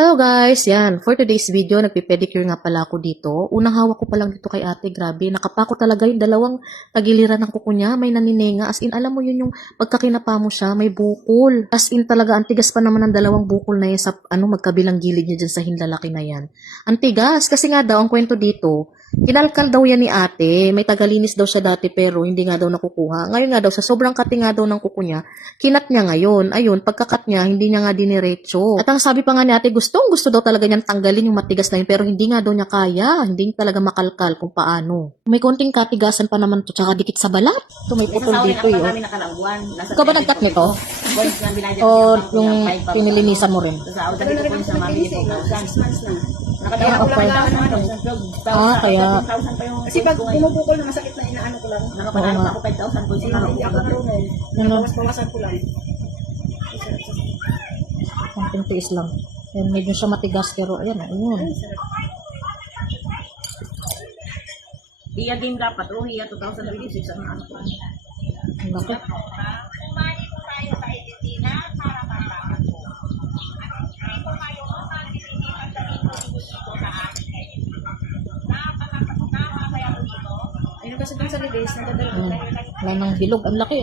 Hello guys, yan. For today's video, nagpipedicure nga pala ako dito. Unang hawak ko pa lang dito kay ate, grabe. Nakapako talaga yung dalawang tagiliran ng kuko niya. May naninenga. As in, alam mo yun yung pagkakinapa mo siya, may bukol. As in talaga, antigas pa naman ng dalawang bukol na yan sa magkabilang gilid niya dyan sa hinlalaki na yan. Antigas, kasi nga daw, ang kwento dito, kinalkal daw yan ni ate. May tagalinis daw siya dati pero hindi nga daw nakukuha. Ngayon nga daw, sa sobrang cutting nga daw ng kuko niya, kinat niya ngayon. Ayun, pagkakat niya, hindi niya nga diniretso. At ang sabi pa nga ni ate, gusto daw talaga niyang tanggalin yung matigas na yun, pero hindi nga daw niya kaya. Hindi talaga makalkal kung paano. May konting katigasan pa naman to, tsaka dikit sa balat. Ito may putol dito yun. Ikaw ba nag-cut nito? O yung pinilinisan mo rin? Kaya. Kasi pag bumubukol na masakit na inaano ko lang. Nakapanalo ako 5,000 po sila. Hindi ako marunong. Bawas-bawasan ko lang. Ang tiis lang. Yan, medyo siya matigas pero ayan, ayun. Iya din dapat. Iya 2026 ang ano ko. Ang laki. Ayun kasi dun sa libis, nagdadala ko tayo. Wala nang bilog. Ang laki.